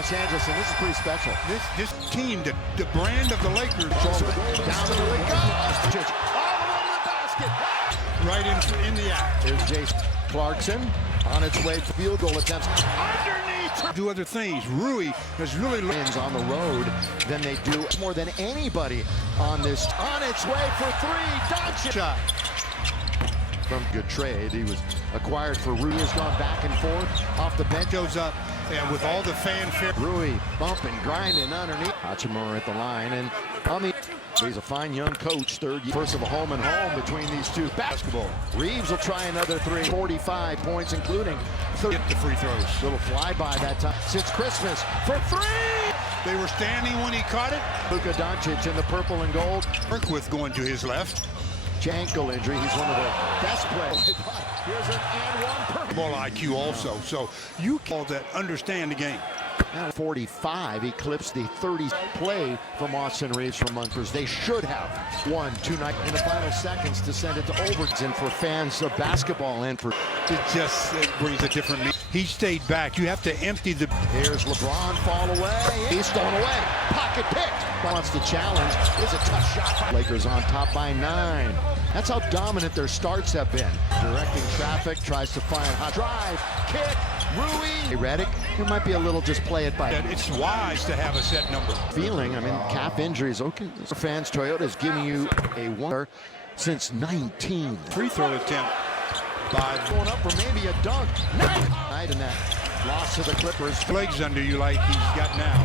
Los Angeles, and this is pretty special. This team, the brand of the Lakers. Down the middle it goes. All the way to the basket. Right in the act. Here's Jason Clarkson on its way to field goal attempts. Underneath. Do other things. Rui has really Wins on the road than they do more than anybody on this. On its way for three. Doncic. Shot. From good trade. He was acquired for Rui. Has gone back and forth off the bench. goes up, and with all the fanfare. Rui bumping, grinding underneath. Hachimura at the line, and on the. He's a fine young coach. Third year. First of a home and home between these two. Basketball. Reeves will try another three. 45 points, including 30. Get the free throws. Little flyby that time. Since Christmas for three. They were standing when he caught it. Luka Doncic in the purple and gold. Berkwith going to his left. Ankle injury. He's one of the best players. Here's an and one perfect. Ball IQ also. So you call that understand the game. Now 45 eclipsed the 30 play from Austin Reeves from Munkers. They should have won tonight in the final seconds to send it to overtime for fans of basketball and for. It brings a different meaning. He stayed back. You have to empty the. Here's LeBron fall away. He's thrown away. Pocket pick. Wants to challenge. Is a tough shot. Lakers on top by 9. That's how dominant their starts have been. Directing traffic, tries to find hot drive, kick, Rui. Redick, it might be a little just play it by. It's wise to have a set number. Feeling, I mean, calf injuries. Okay, fans, Toyota is giving you a one since 19. Free throw attempt. Going up for maybe a dunk. Night in that loss to the Clippers. Legs under you like he's got now.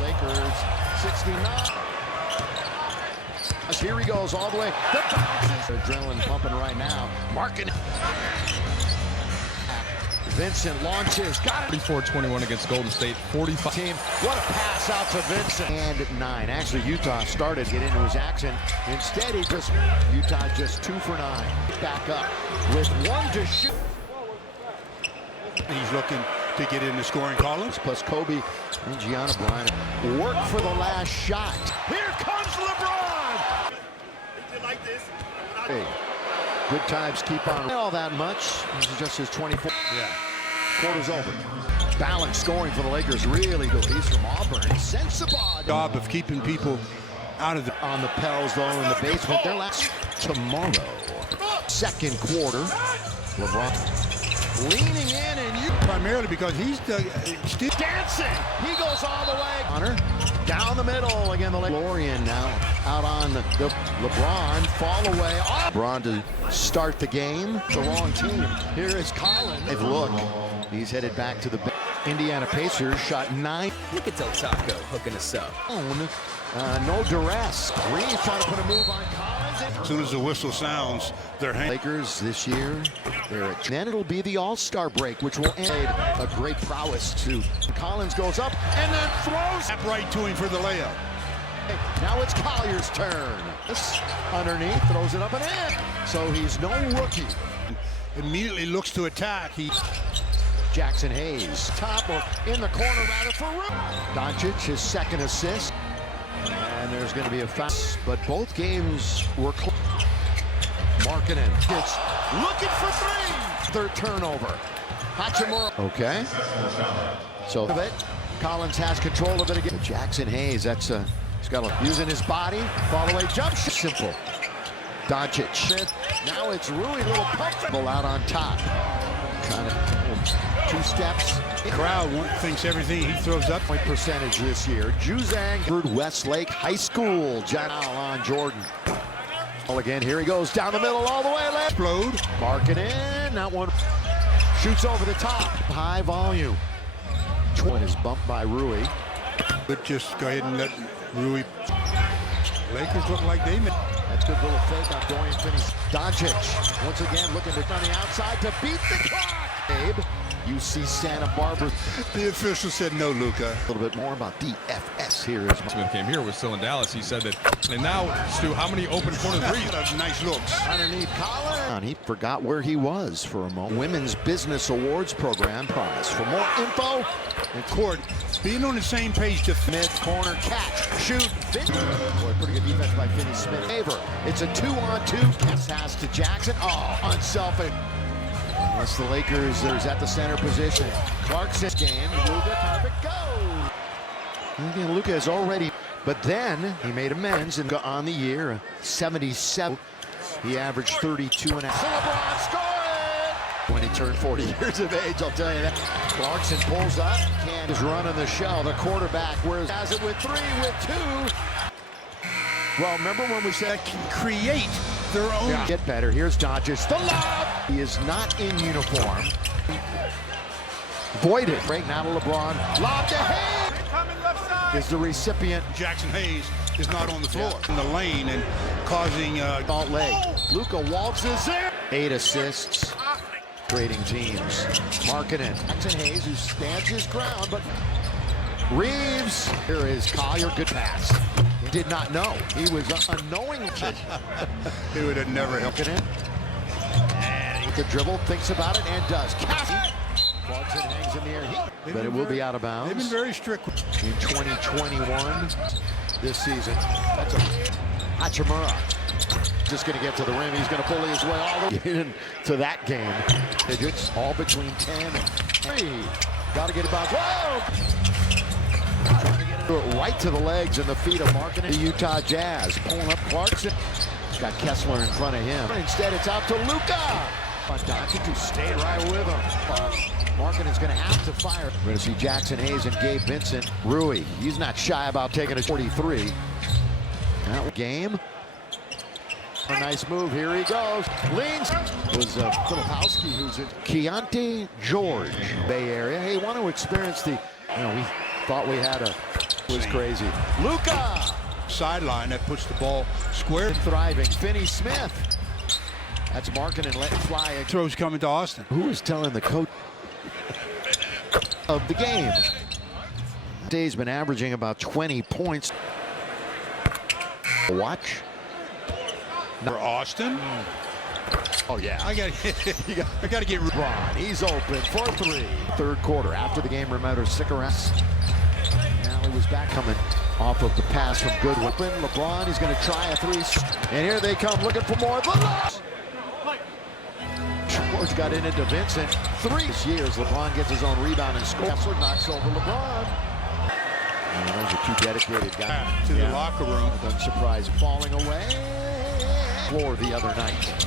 Lakers 69. Here he goes all the way. The bounces. Adrenaline pumping right now. Marking. Vincent launches. Got it. 34-21 against Golden State. 45. Team. What a pass out to Vincent. And at 9. Actually, Utah started to get into his action. Instead, Utah just 2 for 9. Back up with 1 to shoot. He's looking to get in the scoring columns. Plus Kobe and Gianna Bryant work for the last shot. Here comes LeBron. Hey, good times keep on. All that much. This is just his 24. Yeah. Quarter's over. Balance scoring for the Lakers. Really good. He's from Auburn. Sensabod. Job of keeping people out of the. On the Pels, though, in the basement. Their last tomorrow. Second quarter. LeBron leaning in and you. Primarily because he's still dancing. He goes all the way. Honor. Down the middle. Again, the Lorian now out on the LeBron. Fall away. LeBron to start the game. The wrong team. Here is Collins. They've looked. He's headed back to the Indiana Pacers. Shot 9. Look at Del Taco hooking us up. No duress. Reeves trying to put a move on Collins. As soon as the whistle sounds, they're hanging. Lakers this year, then it'll be the All-Star break, which will end a great prowess too. Collins goes up and then throws. Tap right to him for the layup. Now it's Collier's turn. Underneath, throws it up and in. So he's no rookie. Immediately looks to attack. Jackson Hayes, top or in the corner rather for Rui. Doncic, his second assist. And there's going to be a foul, but both games were close. Markkanen gets looking for three. Third turnover. Hachimura. Okay. So Collins has control of it again. Jackson Hayes, he's got using his body. Fall away jump shot. Simple. Doncic. Now it's Rui, little comfortable out on top. Kind of 2 steps. Crowd thinks everything he throws up. Point percentage this year. Juzang, Westlake High School. John on Jordan. Well, again, here he goes down the middle all the way left. Explode. Markkanen, that one shoots over the top. High volume. Twin is bumped by Rui. But just go ahead and let Rui. Lakers look like they made. That's good little fake on Dorian Finney. Doncic once again looking to on the outside to beat the clock. Abe, UC Santa Barbara. The official said no, Luka. A little bit more about DFS here. Smith came here, was still in Dallas. He said that, and now, Stu, how many open corner threes? Nice looks. Underneath Collins. He forgot where he was for a moment. Women's Business Awards program promise. For more info and court, being on the same page to Smith, corner catch, shoot. Boy, pretty good defense by Finney Smith. Favor. It's a 2-on-2. Pass to Jackson. Oh, unselfish. Unless the Lakers is at the center position. Clarkson's game. Luka, perfect goal. Luka has already, but then he made amends and got on the year, 77. He averaged 32 and a half. LeBron scored! When he turned 40 years of age, I'll tell you that. Clarkson pulls up, is running the show. The quarterback has it with 3, with 2. Well, remember when we said Can create their own. yeah. Get better. Here's Doncic. The lob. He is not in uniform. Voided. Right now to LeBron. Lob to Hayes. Is the recipient. Jackson Hayes is not on the floor in the lane and causing Alt leg. Luka waltzes in. 8 assists. Trading teams. Markkanen. Jackson Hayes, who stands his ground, but Reeves. Here is Collier. Good pass. Did not know. He was unknowing. it would have never helped. Markkanen. And with the dribble, thinks about it and does. Cassie. Clarkson hangs in the air. But it will be out of bounds. They've been very strict with In 2021, this season. That's a Hachimura. Just going to get to the rim. He's going to bully his way all the way into that game. Digits all between 10 and 3. Got to get it back. Whoa! Trying to get it right to the legs and the feet of Markkanen. The Utah Jazz pulling up Clarkson. Got Kessler in front of him. Instead, it's out to Luka. Doncic who stayed right with him. Markkanen's going to have to fire. We're going to see Jackson Hayes and Gabe Vincent. Rui, he's not shy about taking a 43. That game. A nice move. Here he goes. Leans. It was Filipowski who's at Keontae George, Bay Area. Hey, want to experience the, we thought we had a, was crazy. Luka. sideline that puts the ball square. Thriving. Finney Smith. That's Markkanen let it fly. Throws coming to Austin. Who is telling the coach of the game? Day's been averaging about 20 points. Watch. For Austin? Oh, yeah. I got to get LeBron. He's open for 3. Third quarter. After the game, remember, Sikaras. Now he was back coming off of the pass from Goodwin. LeBron, he's going to try a 3. And here they come looking for more. George got in into Vincent. 3 years. LeBron gets his own rebound and scores. Kessler knocks over LeBron. And those are 2 dedicated guys. to the locker room. Doesn't surprise falling away. Floor the other night.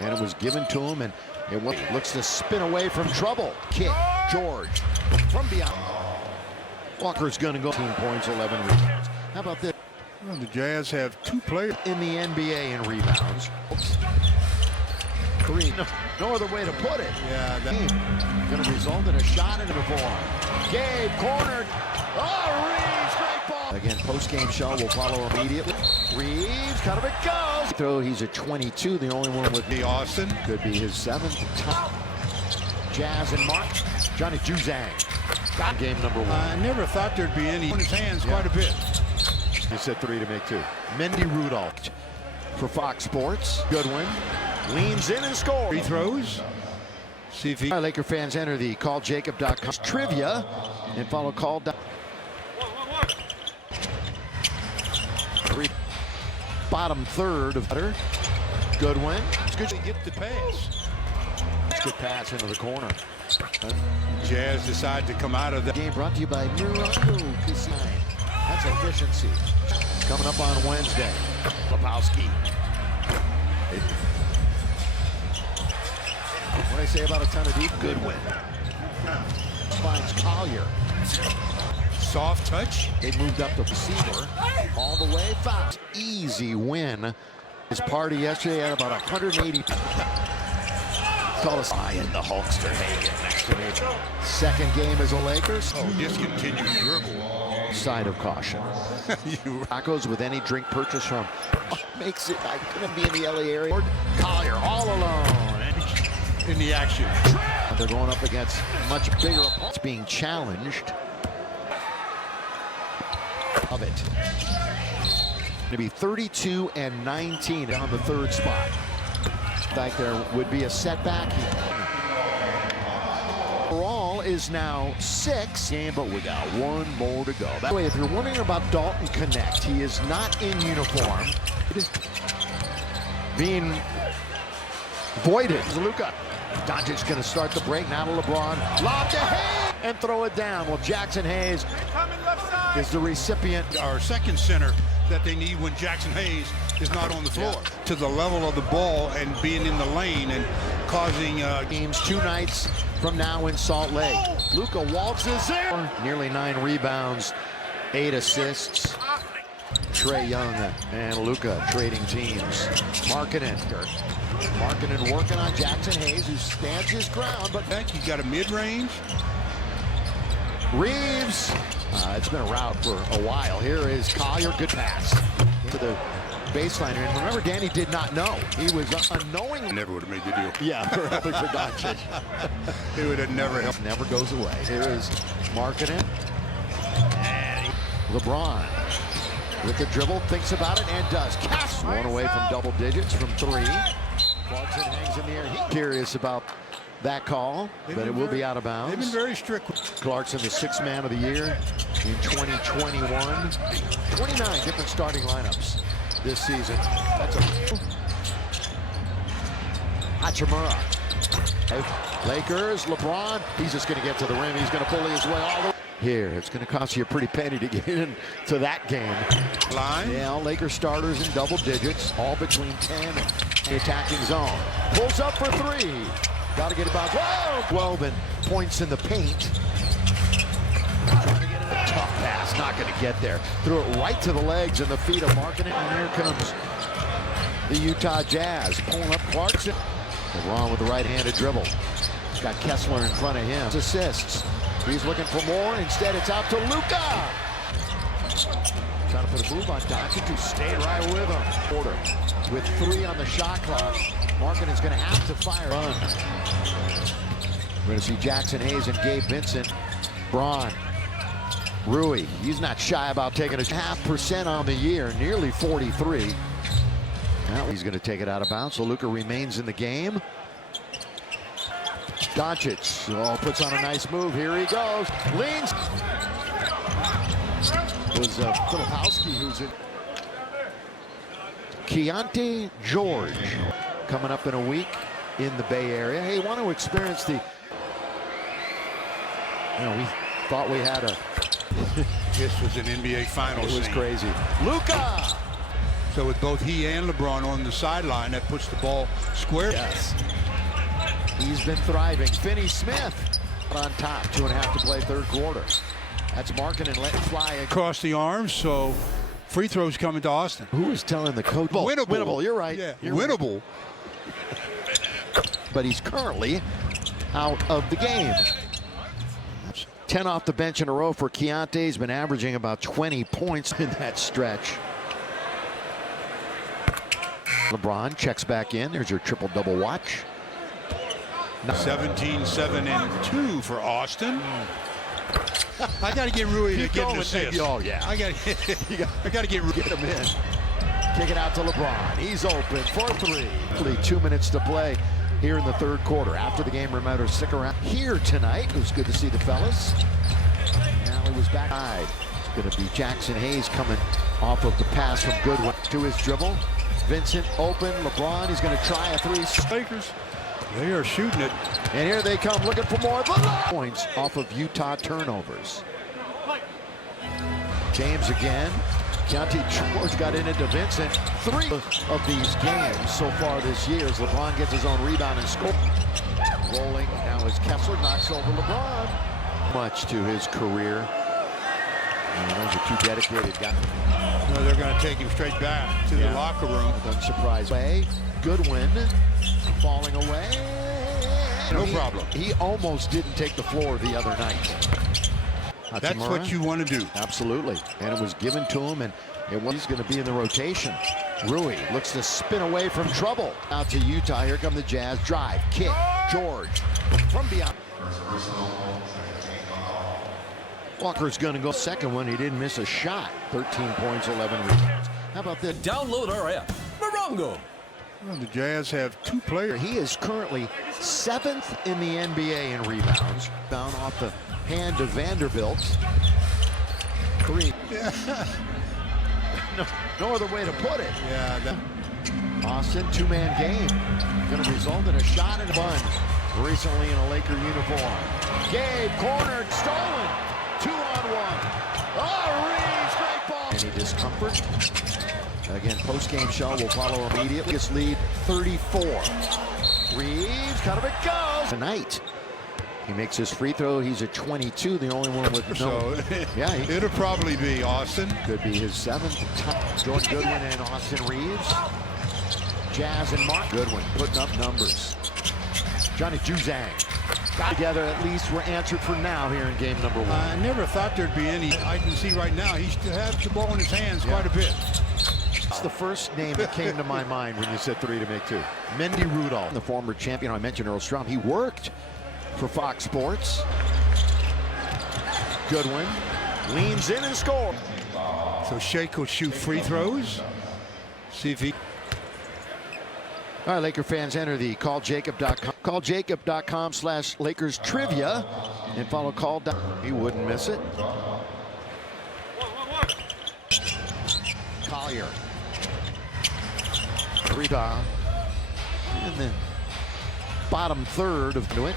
And it was given to him, and it looks to spin away from trouble. Kick, George, from beyond. Walker's going to go 15 points, 11 rebounds. How about this? Well, the Jazz have 2 players in the NBA in rebounds. 3. No other way to put it. Yeah, that going to result in a shot into the form. Gabe cornered. Oh, Reeves, great ball. Again, post-game show will follow immediately. Reeves, kind of it goes. Throw, he's at 22, the only one with the Austin. Could be his 7th time. Jazz and Mark. Johnny Juzang. Got game number 1. I never thought there'd be any in his hands quite a bit. He said 3 to make 2. Mendy Rudolph for Fox Sports. Goodwin leans in and scores. Free throws. See if he. Laker fans enter the calljacob.com trivia and follow call. Bottom third of butter. Goodwin. It's good to get the pass. It's good pass into the corner. Jazz decide to come out of the game. Brought to you by Muraco Casino. That's efficiency. Coming up on Wednesday. Filipowski. What do I say about a ton of deep? Goodwin. Finds Collier. Soft touch. They moved up the receiver all the way fast. Easy win. His party yesterday had about 180. Call us in the Hulkster Hagen next to me. Second game as a Lakers. Oh, discontinued dribble. Side of caution. Tacos with any drink purchase from makes it. I couldn't be in the LA area. Collier all alone. In the action. They're going up against much bigger opponents being challenged. Of it. Going to be 32 and 19 on the 3rd spot. In fact, there would be a setback. Overall is now 6 game, but we got 1 more to go. That way, if you're wondering about Dalton Connect, he is not in uniform. Being voided. Luka. Doncic going to start the break now to LeBron. Lob to Hayes. and throw it down. Well, Jackson Hayes is the recipient. Our second center that they need when Jackson Hayes is not on the floor. To the level of the ball and being in the lane and causing Games 2 nights from now in Salt Lake. Luka waltzes in. Nearly 9 rebounds, 8 assists. Trae Young and Luka trading teams. Markkanen working on Jackson Hayes, who stands his ground, but heck, you got a mid-range. Reeves. It's been a rout for a while. Here is Collier. Good pass to the baseline. And remember, Danny did not know. He was unknowing. Never would have made the deal. Yeah, for helping for Doncic. It would have never helped. Never goes away. Here is Markkanen. And LeBron with the dribble, thinks about it, and does. Cass one away from double digits from 3. Clarkson hangs in the air. He's curious about that call, but it will be out of bounds. They've been very strict. Clarkson, the 6th man of the year in 2021. 29 different starting lineups this season. That's a Hachimura. Lakers, LeBron, he's just going to get to the rim. He's going to bully his way all the way. Here, it's going to cost you a pretty penny to get into that game. Line. Yeah, Lakers starters in double digits, all between 10 and the attacking zone. Pulls up for 3. Got to get it back. Whoa! 12 and points in the paint. Trying to get it. A tough pass, not going to get there. Threw it right to the legs and the feet of Markkanen. And here comes the Utah Jazz. Pulling up Clarkson. LeBron with the right-handed dribble. He's got Kessler in front of him. Assists. He's looking for more. Instead, it's out to Luka. Trying to put a move on Doncic, who stayed right with him. Porter with 3 on the shot clock. Markkanen's going to have to fire. We're going to see Jackson Hayes and Gabe Vincent. Braun. Rui, he's not shy about taking a 0.5% on the year, nearly 43. Now he's going to take it out of bounds, so Luka remains in the game. Doncic puts on a nice move. Here he goes. Leans. It was Filipowski who's in. Keontae George coming up in a week in the Bay Area. Hey, want to experience the... we thought we had a... This was an NBA Finals. It was scene. crazy. Luka! So with both he and LeBron on the sideline, that puts the ball square. Yes. He's been thriving. Finney Smith on top. 2.5 to play, third quarter. That's Markkanen letting fly. Across the arms, so free throws coming to Austin. Who was telling the coach? Winnable, you're right. Yeah, you're winnable. Right. But he's currently out of the game. 10 off the bench in a row for Keontae. He's been averaging about 20 points in that stretch. LeBron checks back in. There's your triple-double watch. 17, 7, and 2 for Austin. I got to get Rui to get an assist. Oh, yeah. I got to get Rui. Get him in. Kick it out to LeBron. He's open for 3. Only 2 minutes to play here in the third quarter. After the game, remember, stick around here tonight. It was good to see the fellas. Now he was back. It's going to be Jackson Hayes coming off of the pass from Goodwin to his dribble. Vincent open. LeBron, he's going to try a 3. Lakers, they are shooting it. And here they come looking for more points off of Utah turnovers. James again. Keontae George got in into Vincent. 3 of these games so far this year as LeBron gets his own rebound and score. Rolling now as Kessler knocks over LeBron. Much to his career. And those are 2 dedicated guys. No, they're going to take him straight back to the locker room. Doesn't surprise me. Goodwin falling away. No problem. He almost didn't take the floor the other night. That's what you want to do. Absolutely. And it was given to him, and he's going to be in the rotation. Rui looks to spin away from trouble. Out to Utah. Here come the Jazz. Drive, kick, George from beyond. Walker's going to go second one. He didn't miss a shot. 13 points, 11 rebounds. How about this? Download our app, Morongo. Well, the Jazz have 2 players. He is currently 7th in the NBA in rebounds. Down off the hand of Vanderbilt. 3. Yeah. No other way to put it. Yeah. Austin, 2-man game. Going to result in a shot and a bun. recently in a Laker uniform. Gabe, cornered, stolen. 2-on-1. Oh, Reeves, great ball. Any discomfort? Again, post-game show will follow immediately. It's lead 34. Reeves, cut of it goes. Tonight, he makes his free throw. He's at 22, the only one with no. So, yeah, it'll probably be Austin. Could be his 7th time. Jordan Goodwin and Austin Reeves. Jazz and Mark Goodwin putting up numbers. Johnny Juzang got together. At least we're answered for now here in game number 1. I never thought there'd be any. I can see right now he still has the ball in his hands quite a bit. It's the first name that came to my mind when you said 3 to make 2. Mendy Rudolph, the former champion. I mentioned Earl Strom. He worked for Fox Sports. Goodwin leans in and scores. So Shake will shoot free throws. See if he. All right, Laker fans, enter the calljacob.com. Calljacob.com/Lakers trivia and follow call down. You wouldn't miss it. Collier. 3-ball. And then bottom third of it.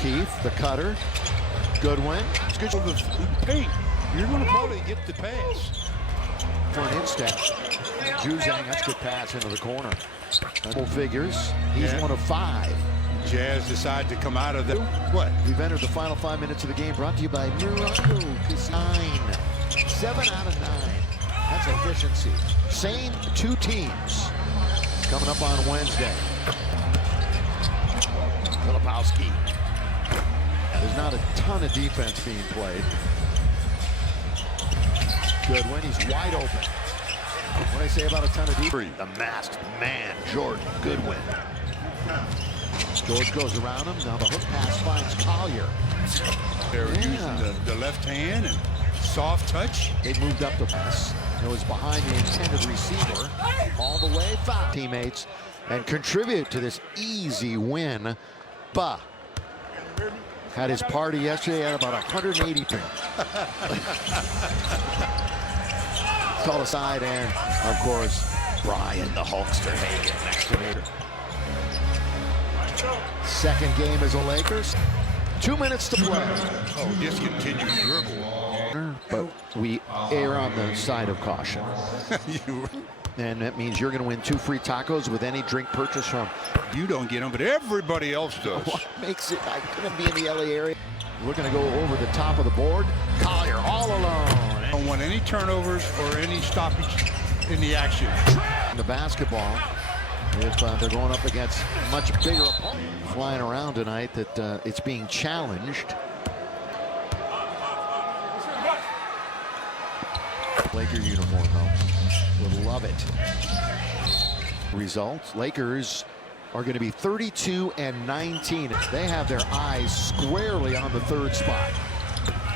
Keith, the cutter. Goodwin. It's good for the paint. You're going to probably get the pass. For an instep. Juzang, that's a good pass into the corner. Double figures. He's 1 of 5. Jazz decide to come out of the. What? We've entered the final 5 minutes of the game, brought to you by Morongo. 9. 7 out of 9. That's efficiency. Same 2 teams coming up on Wednesday. Filipowski. There's not a ton of defense being played. Goodwin, he's wide open. What do I say about a ton of defense? The masked man, Jordan Goodwin. George goes around him. Now the hook pass finds Collier. They're using the left hand and soft touch. They moved up the pass. It was behind the intended receiver. All the way foul. Teammates and contribute to this easy win. Bah had his party yesterday at about 180 pounds. Called aside, and of course, Brian the Hulkster Hagan next to me. Second game as a Lakers. 2 minutes to play. Oh, discontinued dribble. But we err on the side of caution. And that means you're going to win 2 free tacos with any drink purchase from. You don't get them, but everybody else does. What makes it? I couldn't be in the LA area. We're going to go over the top of the board. Collier all alone. Don't want any turnovers or any stoppage in the action. The basketball, if they're going up against much bigger opponents. Flying around tonight that it's being challenged. Laker uniform though. Would love it. Results, Lakers are going to be 32-19. They have their eyes squarely on the 3rd spot.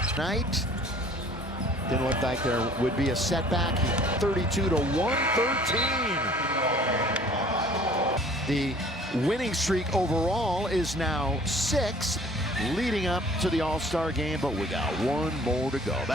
Tonight, didn't look like there would be a setback. 32-113. The winning streak overall is now 6, leading up to the All-Star game, but we got 1 more to go.